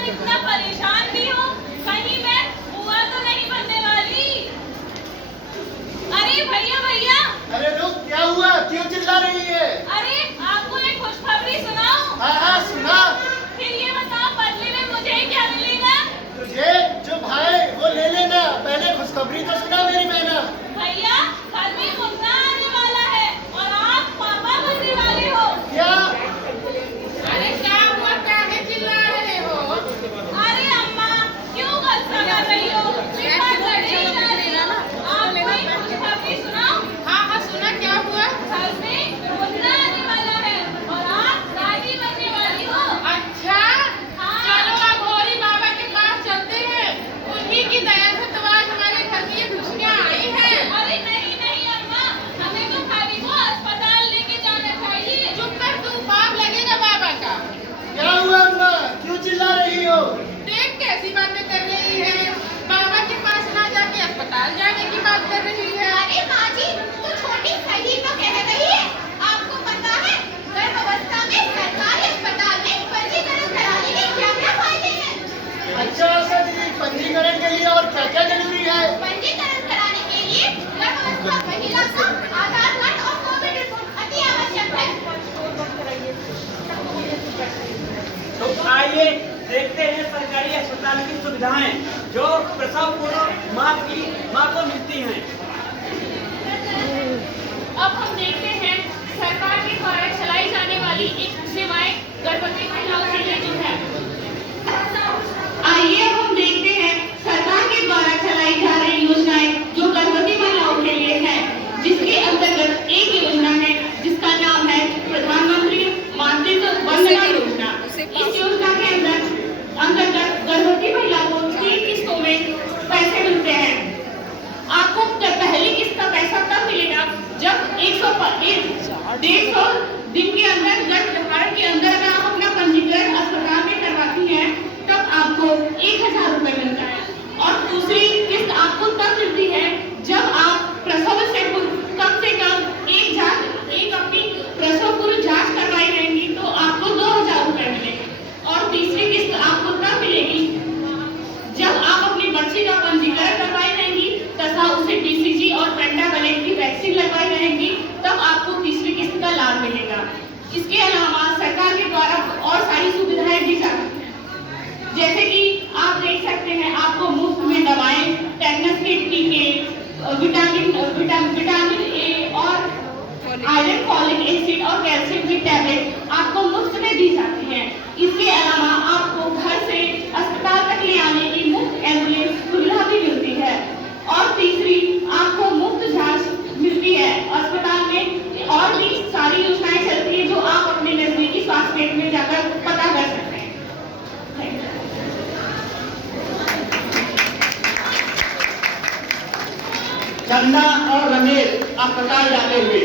इंसान इतना परेशान भी हो, कहीं मैं बुआ तो नहीं बनने वाली। अरे भैया भैया। अरे रुक, क्या हुआ? क्यों चिल्ला रही है? अरे आपको एक खुशखबरी सुनाऊं? हाँ हाँ सुना। फिर ये बताओ बदले में मुझे क्या मिलेगा? तुझे जो भाई वो ले लेना। पहले खुशखबरी तो सुना मेरी बहना। भैया घर में मुन्ना आने वाला है और आप पापा बनने वाले हो। क्या? अरे क्या हुआ, काहे चिल्ला रहे हो? अरे अम्मा क्यों गुस्सा कर रही हो? मेरे पास लड़े ही जा रही हो। आपको एक खुशखबरी सुनाऊं? हाँ हाँ सुना, क्या हुआ? घर में मुन्ना आने वाला है और आप दादी बनने वाली हो। अच्छा, चलो अब होरी बाबा के पास चलते हैं। उन्हीं की दया से तो आज हमारे घर में ये खुशियाँ आई हैं। अरे नहीं नहीं अम्मा, हमें तो भाभी को अस्पताल लेके जाना चाहिए। चुप कर तू, पाप लगेगा बाबा का। क्या हुआ अम्मा? क्यों चिल्ला रही हो? देख कैसी बातें कर रही है, बाबा के पास ना जाके अस्पताल जाने की बात कर रही है। अरे माँ जी, तो छोटी सही तो कह रही है। आपको पता है गर्भावस्था में सरकारी अस्पताल में पंजीकरण कराने के क्या क्या फायदे हैं? अच्छा अच्छा दीदी, पंजीकरण के लिए और क्या क्या जरूरी है? पंजीकरण कराने के लिए गर्भावस्था महिला का आधार कार्ड और कोविड रिपोर्ट अति आवश्यक है। तो आइए देखते हैं सरकारी अस्पताल की सुविधाएं जो प्रसव पूर्व माँ को मिलती हैं। अब हम देखते हैं सरकार के द्वारा चलाई जाने वाली एक सेवाएं गर्भवती महिलाओं के लिए जो है। आइए हम देखते हैं सरकार के द्वारा चलाई जा रही योजनाएं जो गर्भवती महिलाओं के लिए है, जिसके अंतर्गत एक योजना है जिसका नाम है प्रधानमंत्री मातृत्व वंदना योजना। इस योजना के अंतर्गत गर्भवती महिला को 3 किस्तों में पैसे मिलते हैं। आपको पहली किस्त का पैसा तब मिलेगा जब 150 दिन के अंदर गर्भ धारण के अंदर अगर आप अपना पंजीकरण अस्पताल में करवाती हैं तब आपको 1000 रुपए मिलता है। और दूसरी किस्त आपको तब मिलती है जब आप प्रसव से पूर्व कम से कम एक अपनी प्रसव पूर्व जांच करवाई रहेंगी तो आपको 2000 रुपए मिलेंगे। और तीसरी किस्त आपको तब मिलेगी जब आप अपनी बच्ची का पंजीकरण करवाई रहेंगी तथा उसे BCG और पेंटावेलेंट की वैक्सीन लगवाई रहेंगी, तब आपको तीसरी किस्त का लाभ मिलेगा। इसके अलावा सरकार के द्वारा और सारी सुविधाएं दी जाती हैं, जैसे कि आप देख सकते हैं आपको मुफ्त में दवाएं, टेटनस के टीके, विटामिन ए और आयरन, फॉलिक एसिड और कैल्शियम की टैबलेट आपको मुफ्त में दी जाती हैं। इसके अलावा आपको घर से अस्पताल तक ले आने की मुफ्त एम्बुलेंस सुविधा भी मिलती है। और तीसरी आपको मुफ्त जांच मिलती है अस्पताल में। और भी सारी योजनाएं चलती है जो आप अपने नजदीकी स्वास्थ्य केंद्र में जाकर पता कर सकते हैं। चंदा और रमेश अस्पताल जाते हुए।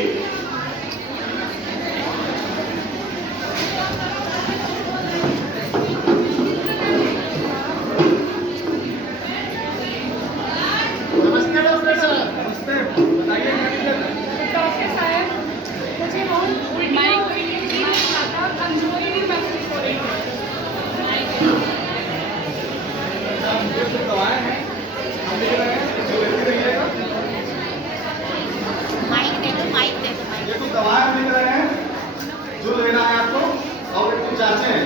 नमस्ते डॉक्टर साहब। नमस्ते, बताइए क्या दिक्कत है? डॉक्टर साहब, मुझे बहुत उल्टी हो रही है, जी नहीं खाता और कमजोरी भी महसूस हो रही है। ये कुछ दवाएं हैं हम लिख रहे हैं, जो लेते रहिएगा। माइक दे दो, माइक दे दो, माइक। ये कुछ दवाएं हम लिख रहे हैं जो लेना है आपको, और कुछ जांचें हैं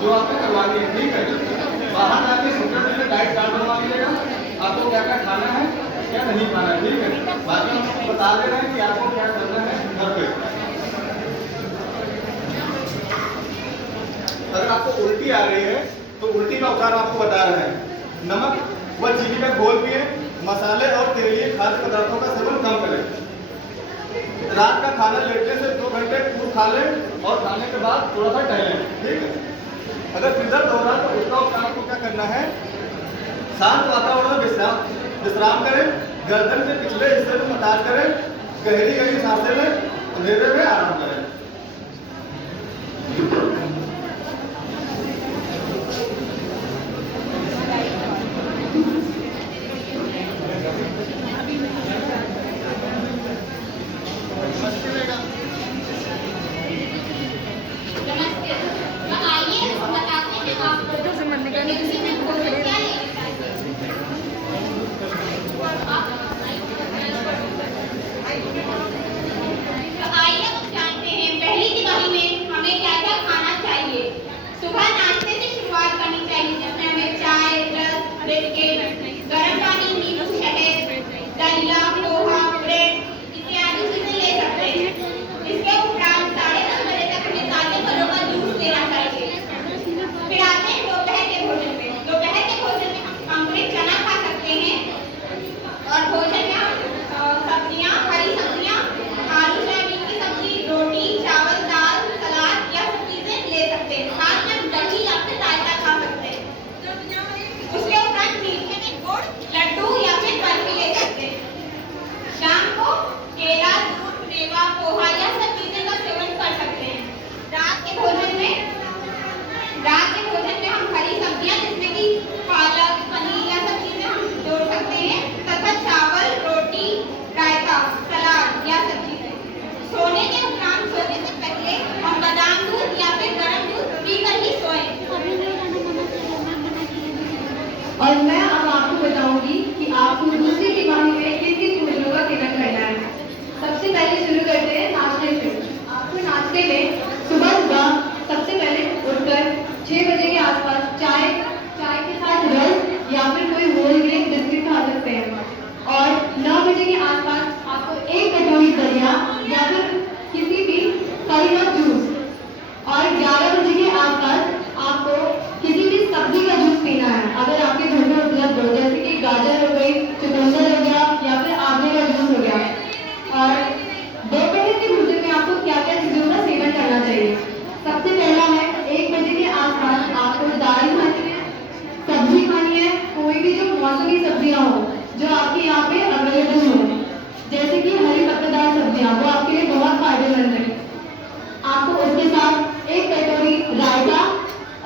जो आपको करवानी है, ठीक है? बाहर जाके सेंटर में डाइट कार्ड बनवा लीजिएगा, आपको क्या क्या खाना है क्या नहीं खाना है, ठीक है? बाकी हम आपको बता दे रहे हैं कि आपको क्या करना है घर पे। अगर आपको उल्टी आ रही है तो उल्टी का उपचार आपको बता रहे हैं। नमक व चीनी का घोल पिए, मसाले और तेलीय खाद्य पदार्थों का सेवन कम करें। रात का खाना लेटने से 2 घंटे पूर्व खा लें और खाने के बाद थोड़ा सा टहलें, ठीक है? अगर सिर दर्द हो रहा है तो उसका उपचार आपको क्या करना है? शांत वातावरण में विश्राम करें, गर्दन के पिछले हिस्से में मसाज करें, गहरी गहरी सांसें लें, अंधेरे में आराम करें। नमस्ते, आइए बताते हैं आपको। इमरजेंसी में भोजन क्या लेना चाहिए? तो आइए हम जानते हैं पहली तिमाही में हमें क्या क्या खाना चाहिए। सुबह नाश्ते से शुरुआत करनी चाहिए, जिसमें हमें चाय, रस, बिस्किट, गर्म पानी, नींबू, शहद, दलिया, पोहा, ब्रेड इत्यादि चीजें ले सकते हैं। इसके उपरांत 10:30 बजे तक हमें ताजे फलों का जूस लेना चाहिए। फिर आते हैं दोपहर के भोजन में। दोपहर के भोजन में हम अंकुरित चना खा सकते हैं और भोजन में हम सब्जियां, हरी सब्जियां, आलू सोयाबीन की सब्जी, रोटी, चावल, दाल, सलाद या सब चीजें ले सकते हैं। साथ में हम दही या फिर रायता खा सकते हैं। उसके उपरांत मीठे में गुड़, लड्डू या फिर बर्फी ले सकते हैं। शाम को केला, दूध, मेवा, पोहा या सब चीजें का सेवन कर सकते हैं। रात के भोजन में हम हरी सब्जियां जिसमें कि पालक, पनीर या सब चीजें हम जोड़ सकते हैं तथा चावल, रोटी, रायता, सलाद या सब चीजें। सोने के उपरांत सोने से पहले हम बादाम दूध या फिर गर्म दूध पीकर ही सोएं। और मैं अब आपको बताऊंगी कि आपको दूसरी तिमाही में किन किन भोजनों का सेवन करना है। सबसे पहले शुरू करते हैं नाश्ते से। आपको नाश्ते में सुबह सबसे पहले उठकर 6 बजे के आसपास चाय के साथ रस या फिर कोई होल ग्रेन बिस्किट खा सकते हैं। और 9 बजे के आसपास आपको 1 कटोरी दलिया या फिर किसी भी फल का जूस, और 11 बजे के आसपास आपको किसी भी सब्जी का जूस पीना है अगर आपके घर में उपलब्ध हो, जैसे कि गाजर हो गई, चुकंदर हो गया या फिर आंवले का जूस हो गया। और दोपहर के भोजन में आपको क्या क्या चीजों का सेवन करना चाहिए। सबसे पहला है 1 बजे के आसपास आपको दाल खानी है, सब्जी खानी है, कोई भी जो मौसमी सब्जियां हो जो आपके यहाँ पे अवेलेबल हो, जैसे कि हरी पत्तेदार सब्जियां, वो आपके लिए बहुत फायदेमंद है। आपको उसके साथ 1 कटोरी रायता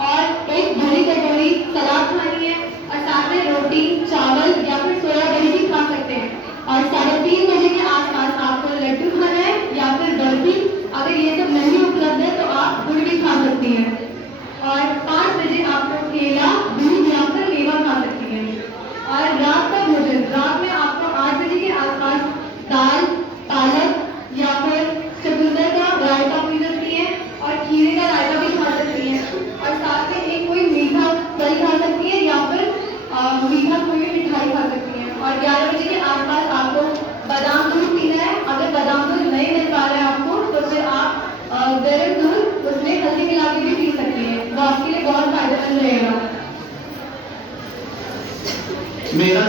और 1 बड़ी कटोरी सलाद खानी है, और साथ में रोटी, चावल या फिर सोया दही भी खा सकते हैं। और 3:30 बजे के आसपास आपको लड्डू खाना है या फिर बर्फी। अगर ये सब नहीं उपलब्ध है तो आप गुड़ भी खा सकती हैं। और 5 बजे आपको केला, दूध या फिर मेवा खा सकती हैं। और रात का भोजन, रात में आपको 8 बजे के आसपास दाल, पालक या फिर चुकंदर का रायता पी सकती है और खीरे का रायता भी खा सकती है। और साथ में एक कोई मीठा फल खा सकती है या फिर मीठा कोई मिठाई खा सकती है। और 11 बजे के आसपास आपको बादाम दूध पीना है। अगर बादाम दूध नहीं मिल पा रहा है आपको तो फिर आप गर्म दूध उसमें हल्दी मिला के भी पी सकती हैं, वो आपके लिए बहुत फायदेमंद रहेगा। मेरा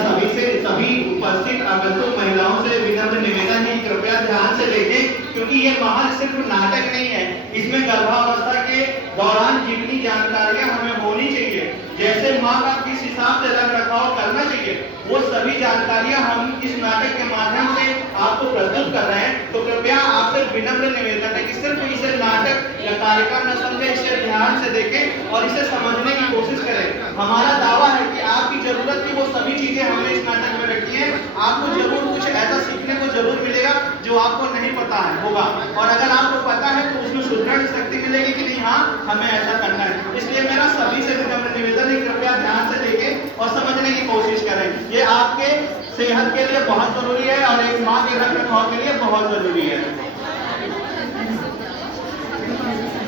सभी उपस्थित आगंतुक महिलाओं से विनम्र निवेदन है, कृपया ध्यान से देखें, क्योंकि ये महज सिर्फ नाटक नहीं है। इसमें गर्भावस्था के दौरान जितनी जानकारियां हमें होनी चाहिए, जैसे माँ का किस हिसाब से रख रखाव करना चाहिए, वो सभी जानकारियां हम इस नाटक के माध्यम से आपको प्रस्तुत कर रहे हैं। तो कृपया आपसे विनम्र निवेदन है कि सिर्फ इसे नाटक या कार्यक्रम न समझे, इसे ध्यान से देखें और इसे समझने की कोशिश करें। हमारा दावा है कि आपकी जरूरत की वो सभी चीजें हमने इस नाटक में रखी है। आपको जरूर कुछ ऐसा सीखने को जरूर मिलेगा जो आपको नहीं पता है होगा, और अगर आपको पता है तो उसमें सुदृढ़ शक्ति मिलेगी कि नहीं, हाँ हमें ऐसा करना है। इसलिए मेरा सभी से विनम्र निवेदन है, कृपया ध्यान से देखें और समझने की कोशिश करें। ये आपके सेहत के लिए बहुत जरूरी है और एक माँ के रख रखाव के लिए बहुत जरूरी है।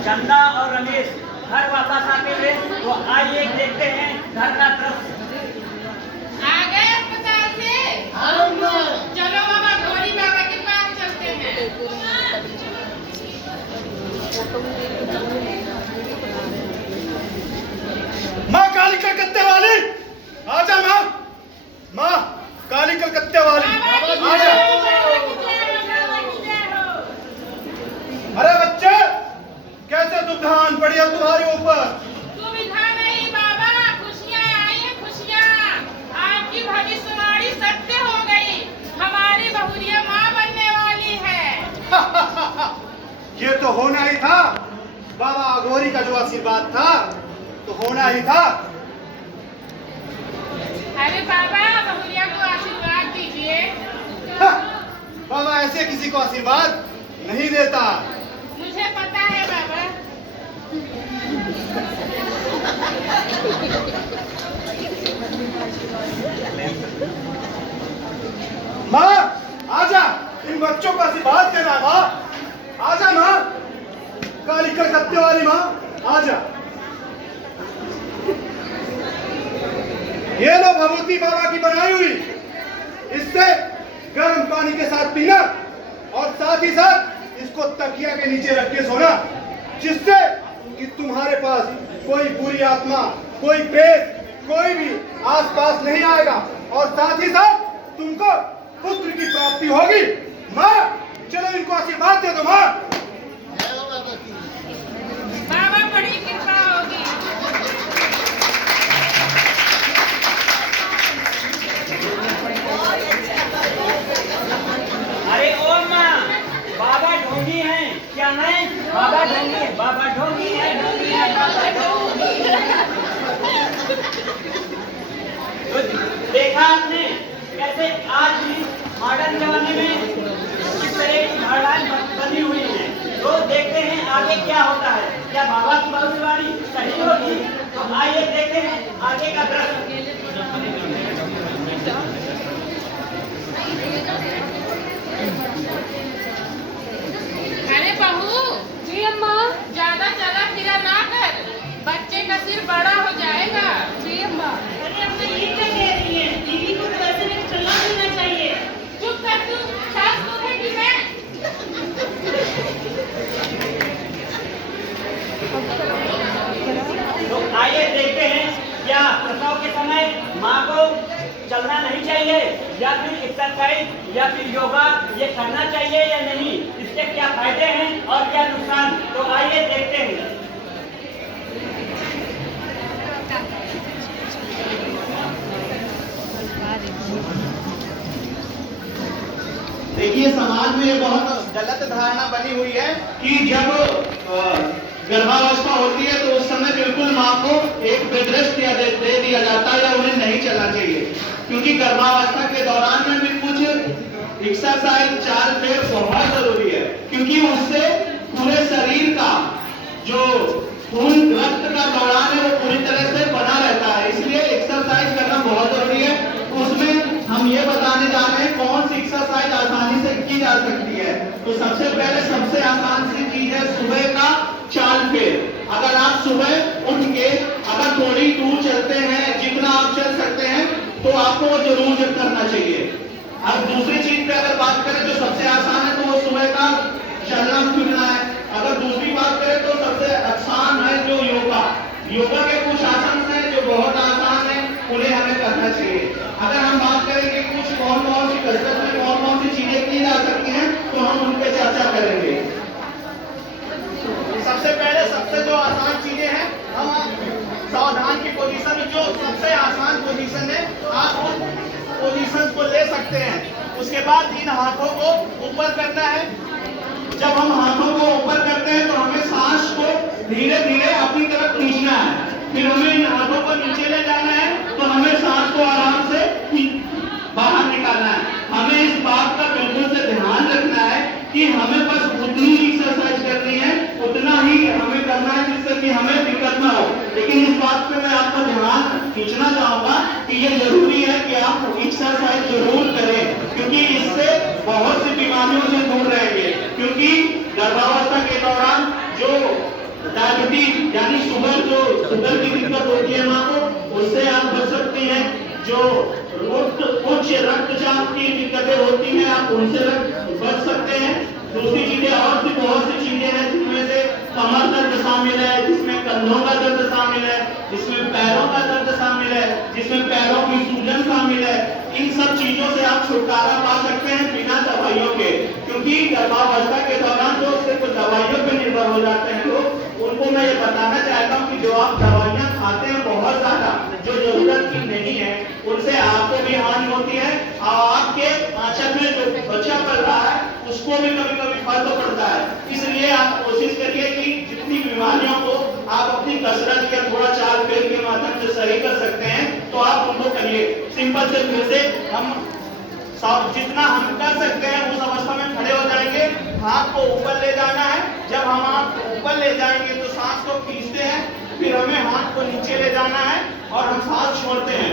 चंदा और रमेश घर वापस आते हुए, तो आइए देखते हैं घर का दृश्य। आ गए अस्पताल से? चलो बाबा गौरी बाबा के पास चलते हैं। माँ काली कलकत्ते वाली, आजा माँ, माँ काली कलकत्ते वाली, आजा। अरे बच्चे, कैसे दुविधान पड़ी है तुम्हारे ऊपर? सुविधा नहीं बाबा, खुशियाँ आई हैं, खुशियाँ। आपकी भविष्यवाणी सत्य हो गई, हमारी बहुरिया माँ बनने वाली है। ये तो होना ही था, बाबा अघोरी का जो आशीर्वाद था तो होना ही था। अरे बाबा बहुरिया को आशीर्वाद दीजिए। बाबा ऐसे किसी को आशीर्वाद नहीं देता। मुझे पता है बाबा। ये लो भगवती बाबा की बनाई हुई, इससे गर्म पानी के साथ पीना और साथ ही साथ इसको तकिया के नीचे रख के सोना, जिससे कि तुम्हारे पास कोई बुरी आत्मा, कोई प्रेत, कोई भी आसपास नहीं आएगा और साथ ही साथ तुमको पुत्र की प्राप्ति होगी। माँ चलो इनको आशीर्वाद दे दो। माँ बाबा बड़ी कृपा होगी। अरे ओ माँ, बाबा ढोंगी हैं। क्या है? बाबा ढोंगी है, बाबा ढोंगी है, ढोंगी है, बाबा ढोंगी है। तो देखा आपने कैसे आज भी मॉडर्न जमाने में इस तरह की धारणाएं बनी हुई हैं। तो देखते हैं आगे क्या होता है। क्या बाबा की भविष्यवाणी सही होगी? तो आइए देखते हैं आगे का दृश्य। अरे बहू, जी अम्मा। ज्यादा चला फिरा ना कर, बच्चे का सिर बड़ा हो जाएगा। जी अम्मा। अरे अब तो ये क्या कह रही है? दीदी को तो ऐसे नहीं चलना मिलना चाहिए। चुप कर तू, सास तू है कि मैं? तो आइए देखते हैं क्या प्रसव के समय माँ को चलना नहीं चाहिए या फिर एक्सरसाइज या फिर योगा ये करना चाहिए या नहीं, इसके क्या फायदे हैं और क्या नुकसान। तो आइए देखते हैं। देखिए समाज में ये बहुत गलत धारणा बनी हुई है कि जब गर्भावस्था होती है तो उस समय बिल्कुल माँ को एक बेड रेस्ट दे दिया जाता है या उन्हें नहीं चलना चाहिए, क्योंकि गर्भावस्था के दौरान में भी कुछ एक्सरसाइज, चाल फेर बहुत जरूरी है, क्योंकि उससे पूरे शरीर का जो खून रक्त का दौरान है वो पूरी तरह से बना रहता है, इसलिए एक्सरसाइज करना बहुत जरूरी है। उसमें हम ये बताने जा रहे हैं कौन सी एक्सरसाइज आसानी से की जा सकती है। तो सबसे पहले सबसे आसान सी चीज है सुबह का चाल फेर। अगर आप सुबह उठ के अगर थोड़ी दूर चलते हैं, जितना आप चल सकते हैं, तो आपको वो जरूर करना चाहिए। अब दूसरी चीज पे अगर बात करें जो सबसे आसान है तो वो सुबह का चलना फिरना है। अगर दूसरी बात करें तो सबसे आसान है जो योगा। योगा के कुछ आसन हैं जो बहुत आसान है, उन्हें हमें करना चाहिए। अगर हम बात करें कि कुछ कौन सी कसरत में कौन सी चीजें की जा सकती हैं तो हम उन पे चर्चा करेंगे। सबसे पहले सबसे जो आसान चीजें हैं, हम सावधान की पोजीशन में जो सबसे आसान पोजीशन है आप उन पोजीशन को ले सकते हैं। उसके बाद इन हाथों को ऊपर करना है। जब हम हाथों को ऊपर करते हैं तो हमें सांस को धीरे धीरे अपनी तरफ खींचना है, फिर हमें इन हाथों को नीचे ले जाना है तो हमें सांस को आराम से बाहर निकालना है। हमें इस बात का बिल्कुल से ध्यान रखना है कि हमें बस उतनी ही एक्सरसाइज करनी है, उतना ही हमें करना है जिससे कि हमें दिक्कत ना हो। लेकिन इस बात पे मैं आपका ध्यान खींचना चाहूंगा कि ये जरूरी है कि आप एक्सरसाइज जरूर करें, क्योंकि इससे बहुत सी बीमारियों से दूर रहेंगे। क्योंकि गर्भावस्था के दौरान जो डायबिटीज यानी शुगर की दिक्कत होती है माँ को, उससे आप बच सकती हैं। जो उच्च रक्तचाप की दिक्कतें होती हैं आप उनसे बच सकते हैं। दूसरी चीजें और भी बहुत सी चीजें हैं जिसमें से कमर दर्द शामिल है, जिसमें कंधों का दर्द शामिल है, जिसमें पैरों का दर्द शामिल है, जिसमें पैरों की सूजन शामिल है। इन सब चीजों से आप छुटकारा पा सकते हैं बिना दवाइयों के, क्योंकि गर्भावस्था के दौरान जो सिर्फ दवाइयों पर निर्भर हो जाते हैं लोग, उनको मैं ये बताना चाहता हूँ कि जो आप दवाइयाँ खाते हैं बहुत ज्यादा जो जरूरत की नहीं है, उनसे आपको भी हानि होती है और आपके आंचल में जो बच्चा पल रहा है उसको भी कभी कभी फर्क पड़ता है। इसलिए आप कोशिश करिए कि जितनी बीमारियों को आप अपनी कसरत या थोड़ा चाल फेर के माध्यम से सही कर सकते हैं तो आप उनको करिए। सिंपल से फिर से हम जितना हम कर सकते हैं उस अवस्था में खड़े हो जाएंगे। हाथ को ऊपर ले जाना है। जब हम हाथ को ऊपर ले जाएंगे तो सांस को खींचते हैं, फिर हमें हाथ को नीचे ले जाना है और हम सांस छोड़ते हैं।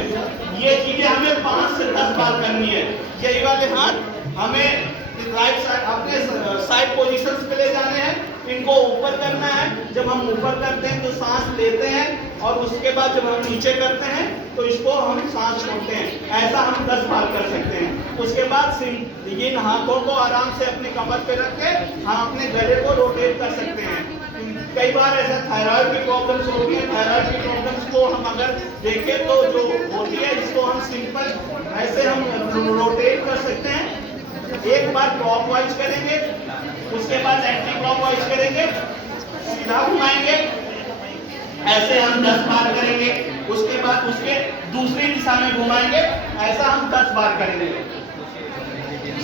ये चीजें हमें 5 से 10 बार करनी है। यही वाले हाथ हमें राइट साइड अपने साइड पोजीशंस पे ले जाने हैं, इनको ऊपर करना है। जब हम ऊपर करते हैं तो सांस लेते हैं और उसके बाद जब हम नीचे करते हैं तो इसको हम सांस छोड़ते हैं। ऐसा हम 10 बार कर सकते हैं। उसके बाद इन हाथों को आराम से अपने कमर पे रख के हम अपने गले को रोटेट कर सकते हैं। कई बार ऐसा थायराइड की प्रॉब्लम्स होती है, थायराइड की प्रॉब्लम्स को हम अगर देखें तो जो होती है इसको हम सिंपल ऐसे हम रोटेट कर सकते हैं। एक बार क्लॉकवाइज करेंगे, उसके बाद एंटी क्लॉकवाइज करेंगे, सीधा घुमाएंगे, ऐसे हम 10 बार करेंगे। उसके बाद उसके दूसरी दिशा में घुमाएंगे, ऐसा हम 10 बार करेंगे।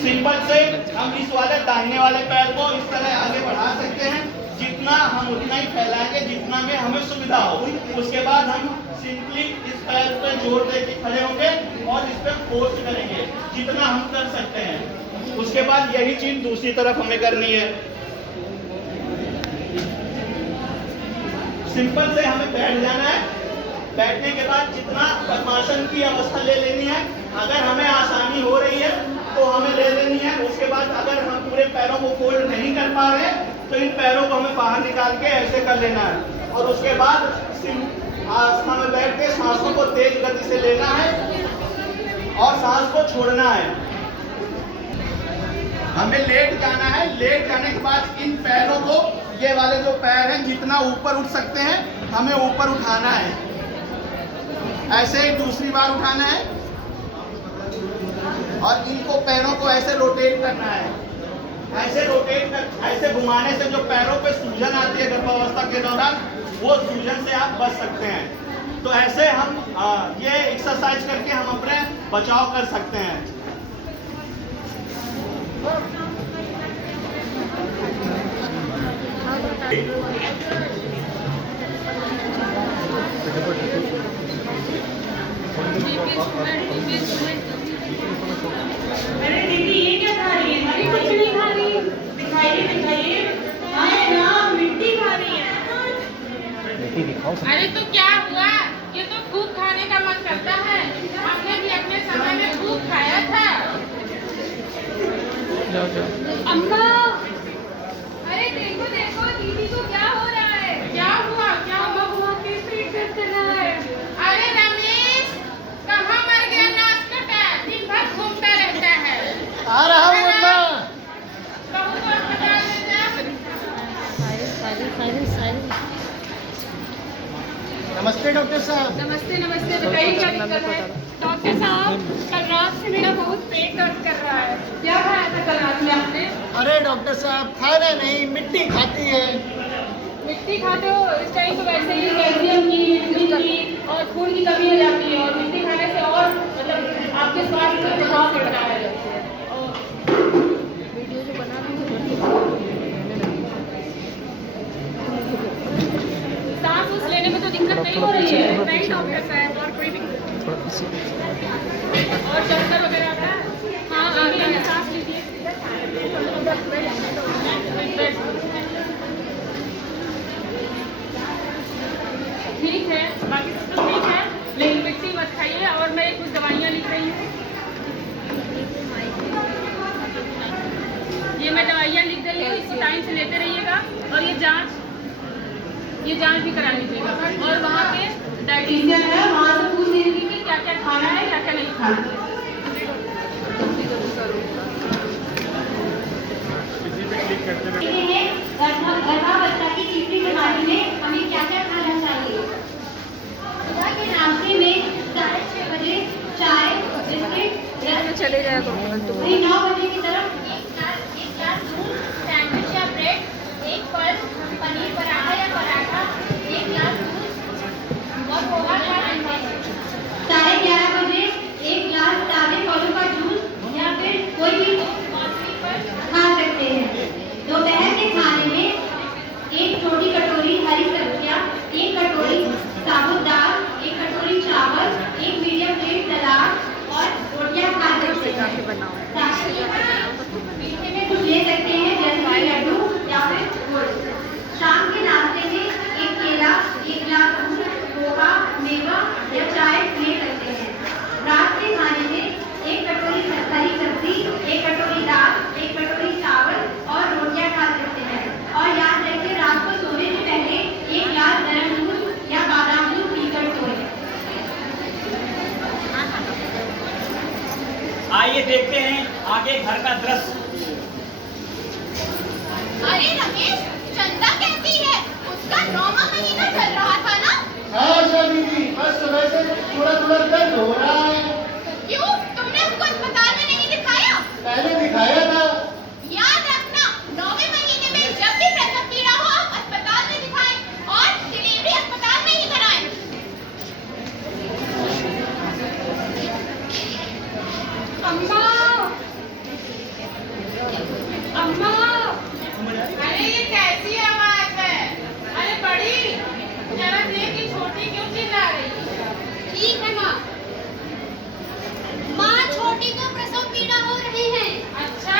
सिंपल से हम इस वाले दाहिने वाले पैर को इस तरह आगे बढ़ा सकते हैं, जितना हम उतना ही फैलाएंगे जितना में हमें सुविधा हो। उसके बाद हम सिंपली इस पैर पे जोर देके खड़े होंगे और इस पे फोर्स करेंगे जितना हम कर सकते हैं। उसके बाद यही चीज दूसरी तरफ हमें करनी है। सिंपल से हमें बैठ जाना है। बैठने के बाद जितना पद्मासन की अवस्था ले लेनी है, अगर हमें आसानी हो रही है तो हमें ले लेनी है। उसके बाद अगर हम पूरे पैरों को फोल्ड नहीं कर पा रहे तो इन पैरों को हमें बाहर निकाल के ऐसे कर लेना है। और उसके बाद आसमान में बैठ के सांसों को तेज गति से लेना है और सांस को छोड़ना है। हमें लेट जाना है। लेट जाने के बाद इन पैरों को, ये वाले जो पैर हैं, जितना ऊपर उठ सकते हैं हमें ऊपर उठाना है। ऐसे ही दूसरी बार उठाना है और इनको पैरों को ऐसे रोटेट करना है। ऐसे रोटेट कर, ऐसे घुमाने से जो पैरों पे सूजन आती है गर्भावस्था के दौरान, वो सूजन से आप बच सकते हैं। तो ऐसे हम ये एक्सरसाइज करके हम अपने बचाव कर सकते हैं। अरे दीदी ये क्या खा रही है? अरे कुछ नहीं खा रही। दिखाइए दिखाइए। अरे ना मिट्टी खा रही है। अरे तो क्या हुआ? ये तो खूब खाने का मन करता है। हमने भी अपने समय में खूब खाया था। अम्मा, अरे देखो देखो दीदी को क्या हो रहा है। क्या हुआ? क्या हुआ? बहुत तेज पेट दर्द कर रहा है। अरे रमेश, कहाँ मर गया नासकटा? दिन भर घूमता रहता है। आ रहा हूँ अम्मा। बहू को अस्पताल ले जा। नमस्ते डॉक्टर साहब। नमस्ते नमस्ते, बताइए क्या दिक्कत है। डॉक्टर साहब, कल रात से मेरा बहुत पेट दर्द कर रहा है। क्या खाया था कल रात में आपने? अरे डॉक्टर साहब, खाना नहीं, मिट्टी खाती है। मिट्टी खाते हो? इस टाइम तो वैसे ही कैल्शियम की, विटामिन की और खून की कमी हो जाती है, और मिट्टी खाने से और मतलब आपके स्वास्थ्य में प्रभाव पड़ता है। सांस उस लेने में तो दिक्कत नहीं हो रही है? नहीं डॉक्टर साहब, और कोई दिक्कत? और चक्कर वगैरह आता है? हाँ आता है। सांस लीजिए। ठीक है, बाकी सब तो ठीक है, लेकिन मिट्टी मत खाइए। और मैं कुछ दवाइयाँ लिख रही हूँ, ये मैं दवाइयाँ लिख रही हूँ, इसको टाइम से लेते रहिएगा। और ये जांच भी करा लीजिएगा। और वहाँ पे डाइटिशियन है, वहाँ से पूछ लीजिए कि क्या क्या खाना है, क्या क्या नहीं खाना है। गर्भावस्था की तीसरी बीमारी में हमें क्या क्या खाना चाहिए। सुबह के नाश्ते में 6:30 बजे चाय, बिस्किट, रस चले जाएगा। वही 9 बजे की तरफ एक ग्लास दूध, सैंडविच या ब्रेड, एक फल, पनीर पराठा या पराठा, एक ग्लास दूध और पोहा खा सकते हैं। 11:30 बजे एक ग्लास ताजे फलों का जूस या फिर कोई भी मौसमी फल खा सकते हैं। दोपहर के खाने में एक छोटी कटोरी हरी सब्जियां, एक कटोरी साबुत दाल, एक कटोरी चावल, एक मीडियम प्लेट सलाद और रोटियां खा सकते हैं। मीठे में कुछ ले सकते हैं जैसे लड्डू या फिर गुड़। शाम के नाश्ते में एक केला, एक गिलास दूध, पोहा, मेवा या चाय आइए देखते हैं आगे घर का दृश्य। अरे रमेश, चंदा कहती है उसका 9वां महीना चल रहा था ना? हाँ दीदी, बस सुबह से थोड़ा थोड़ा दर्द हो रहा है। क्यों, तुमने उसको अस्पताल में नहीं दिखाया? पहले दिखाया था। याद रखना, 9वें महीने में जब भी प्रसव पीड़ा हो आप अस्पताल में दिखाएं और डिलीवरी अस्पताल में ही कराएं। अम्मा, अम्मा, अरे ये कैसी आवाज है? अरे बड़ी, जरा देख कि छोटी क्यों चिल्ला रही है? ठीक है माँ। माँ, छोटी को प्रसव पीड़ा हो रही है। अच्छा,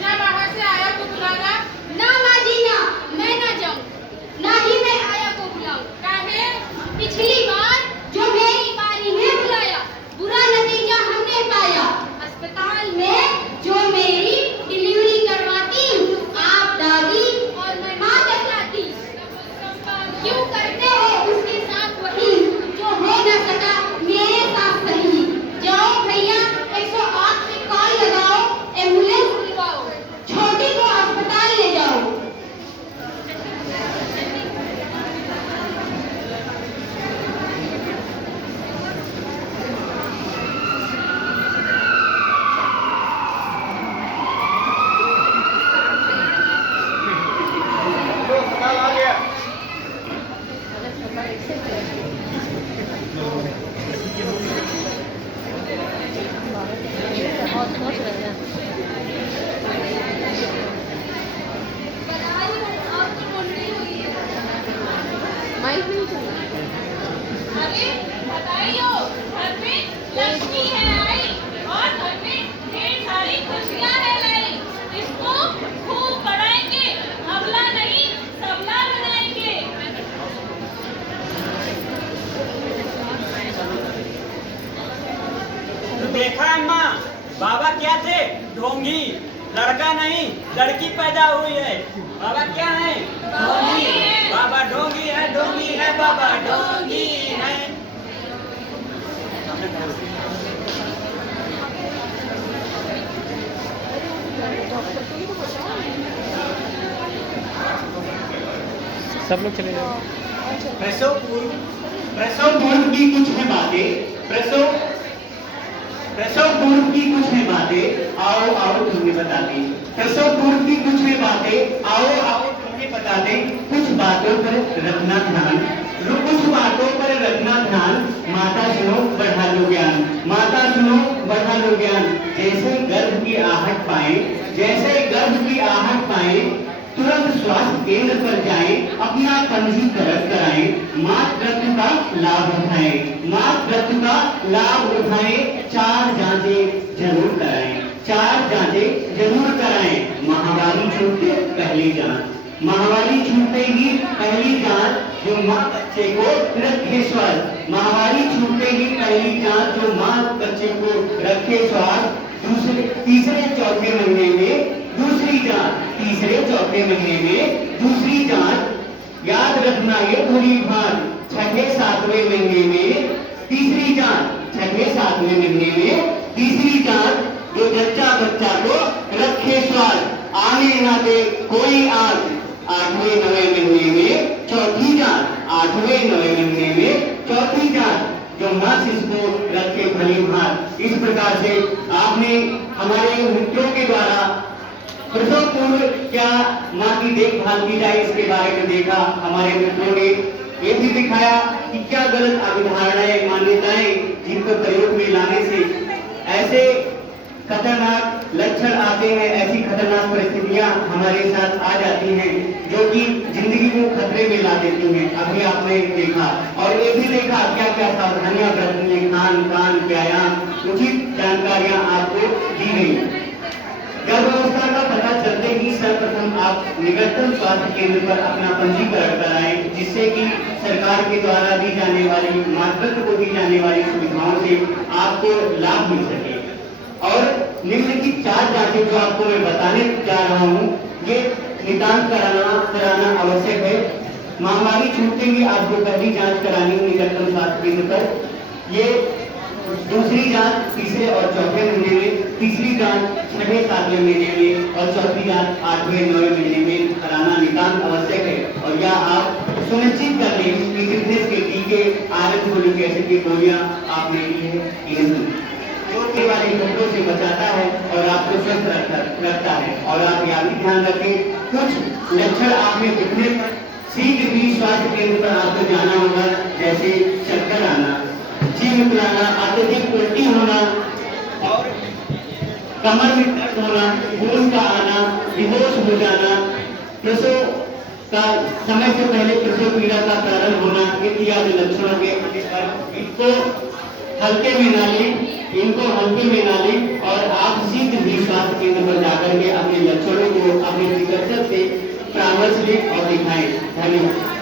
जा बाहर से आया तो बुला ला। ना माँ जी ना, मैं ना जाऊँ, ना ही मैं आया को बुलाऊं। काहे? पिछली बार जो मेरी बारी में बुलाया, बुरा नतीजा हमने पाया। अस्पताल में जो मेरी डिलीवरी करवाती, आप दादी और मैं माँ कहलाती। क्यों करते हैं उसके साथ वही जो हो न सका मेरे साथ सही। जाओ भैया, 108 पे कॉल लगाओ, एम्बुलेंस बुलवाओ, छोटी को अस्पताल ले जाओ। तो अस्पताल आ गया। अरे बताइयो, घर में लक्ष्मी है आई और घर में ढेर सारी खुशियां है लाई। इसको खूब बढ़ाएंगे, अबला नहीं सबला बनाएंगे। तो देखा अम्मा, बाबा क्या थे? ढोंगी। लड़का नहीं लड़की पैदा हुई है। बाबा क्या है? ढोंगी। बाबा ढोंगी है, ढोंगी है, बाबा ढोंगी है। सब लोग चले जाओ। प्रसव पूर्व की कुछ है बातें, प्रसव पूर्व की कुछ है बातें, आओ आओ तुम्हें बताते। प्रसव पूर्व की कुछ है बातें, आओ आओ तुम्हें बताते। कुछ बातों पर रखना ध्यान, कुछ बातों पर रखना ध्यान। माता सुनो बढ़ा लो ज्ञान, माता सुनो बढ़ा लो ज्ञान। जैसे गर्भ की आहट पाए, जैसे गर्भ की आहट पाए, तुरंत स्वास्थ्य केंद्र पर जाएं, अपना पंजीकरण कराएं, मातृत्व का लाभ उठाएं, मातृत्व का लाभ उठाएं। 4 जांचें जरूर कराएं, 4 जांचें जरूर कराएं। महामारी छूटते पहली जांच, महामारी छूटते ही पहली जांच, जो माँ बच्चे को रखे स्वस्थ। महामारी छूटते ही पहली जांच, जो माँ बच्चे को रखे स्वस्थ। तीसरे चौथे महीने में दूसरी जांच, तीसरे चौथे महीने में दूसरी जांच। याद रखना ये पूरी बात, 6ठे 7वें महीने में तीसरी जांच, 6ठे 7वें महीने में तीसरी जांच। जो जच्चा बच्चा को रखे स्वाद, आने ना दे कोई आग। 8वें 9वें महीने में चौथी जांच, 8वें 9वें महीने में चौथी जांच। जो माँ शिशु को रखे भली भात। इस प्रकार से आपने हमारे मित्रों के द्वारा प्रसव पूर्व क्या माँ की देखभाल की जाए इसके बारे में देखा। हमारे मित्रों ने ये भी दिखाया कि क्या गलत अभिधारणाएं, मान्यताएं जिनको प्रयोग में लाने से ऐसे खतरनाक लक्षण आते हैं, ऐसी खतरनाक परिस्थितियां हमारे साथ आ जाती हैं जो कि जिंदगी को खतरे में ला देती हैं। अभी आपने देखा और ये भी देखा क्या क्या सावधानियां बरतनी है, खान पान व्यायाम उचित जानकारियां आपको दी गई। गर्भावस्था का पता चलते ही सर्वप्रथम आप निकटतम स्वास्थ्य केंद्र पर अपना पंजीकरण कराएं, जिससे कि सरकार के द्वारा दी जाने वाली, मातृत्व को दी जाने वाली सुविधाओं से आपको लाभ मिल सके। और निम्नलिखित 4 जांचें जो आपको मैं बताने जा रहा हूँ, ये नितांत कराना आवश्यक है। महामारी छूटते ही आपको पहली जांच करानी निकटतम स्वास्थ्य केंद्र पर। ये दूसरी जांच तीसरे और चौथे महीने में, तीसरी जांच 6वें 7वें महीने में और चौथी जांच 8वें 9वें महीने में कराना नितांत आवश्यक है। और यह आप सुनिश्चित कर लें कि टिटनेस के टीके, आयरन फोलिक एसिड की गोलियां आपने ली है कि नहीं, जो के वाले खतरों से बचाता है और आपको स्वस्थ रखता है। और आप यह भी ध्यान रखें, कुछ लक्षण आप में दिखने पर शीघ्र भी स्वास्थ्य केंद्र पर आपको जाना होगा, जैसे चक्कर आना, जी निकलाना, अत्यधिक उल्टी होना और कमर में दर्द होना, खून का आना, बेहोश हो जाना, प्रसव का समय से पहले प्रसव पीड़ा का प्रारंभ होना, इत्यादि लक्षणों के इनको हल्के में ना लें और आप शीघ्र भी स्वास्थ्य केंद्र पर जाकर के अपने लक्षणों को अपने चिकित्सक से परामर्श लें और दिखाएं। धन्यवाद।